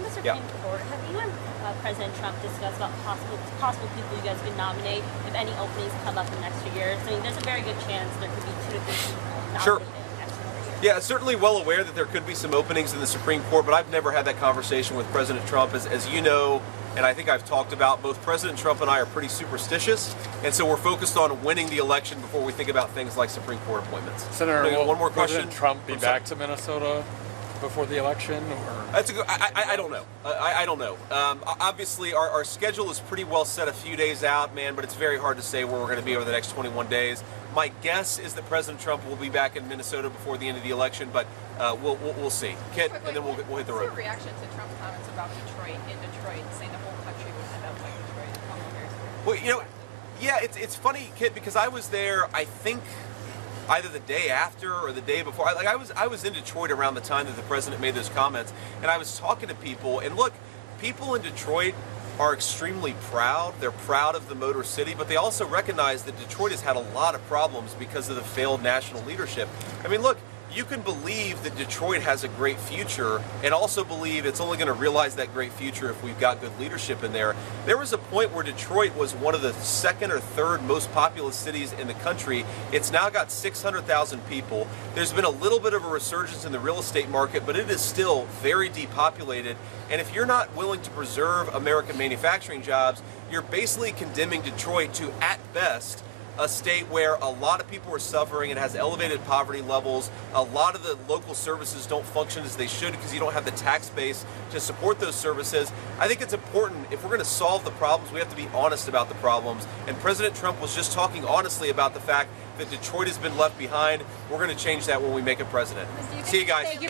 on the Supreme Court, have you and President Trump discussed about possible people you guys could nominate if any openings come up in the next few years? I mean, there's a very good chance there could be 2 to 3 people nominated Sure. in the next 4 years. Yeah, certainly well aware that there could be some openings in the Supreme Court, but I've never had that conversation with President Trump. As you know, and I think I've talked about, both President Trump and I are pretty superstitious, and so we're focused on winning the election before we think about things like Supreme Court appointments. Senator, will one more question. President Trump be back to Minnesota before the election? Or? That's a good. I don't know. I don't know. Obviously, our schedule is pretty well set a few days out, man. But it's very hard to say where we're going to be over the next 21 days. My guess is that President Trump will be back in Minnesota before the end of the election, but we'll see. Kit, and then we'll hit the road. What's your reaction to Trump's comments about Detroit, saying the whole country would end up like Detroit? Well, you know, yeah, it's funny, Kit, because I was there. I think either the day after or the day before. I was in Detroit around the time that the president made those comments, and I was talking to people. And look, people in Detroit are extremely proud. They're proud of the Motor City, but they also recognize that Detroit has had a lot of problems because of the failed national leadership. I mean, look, you can believe that Detroit has a great future and also believe it's only going to realize that great future if we've got good leadership in there. There was a point where Detroit was one of the second or third most populous cities in the country. It's now got 600,000 people. There's been a little bit of a resurgence in the real estate market, but it is still very depopulated. And if you're not willing to preserve American manufacturing jobs, you're basically condemning Detroit to, at best, a state where a lot of people are suffering. It has elevated poverty levels. A lot of the local services don't function as they should because you don't have the tax base to support those services. I think it's important, if we're going to solve the problems, we have to be honest about the problems. And President Trump was just talking honestly about the fact that Detroit has been left behind. We're going to change that when we make him president. See you guys.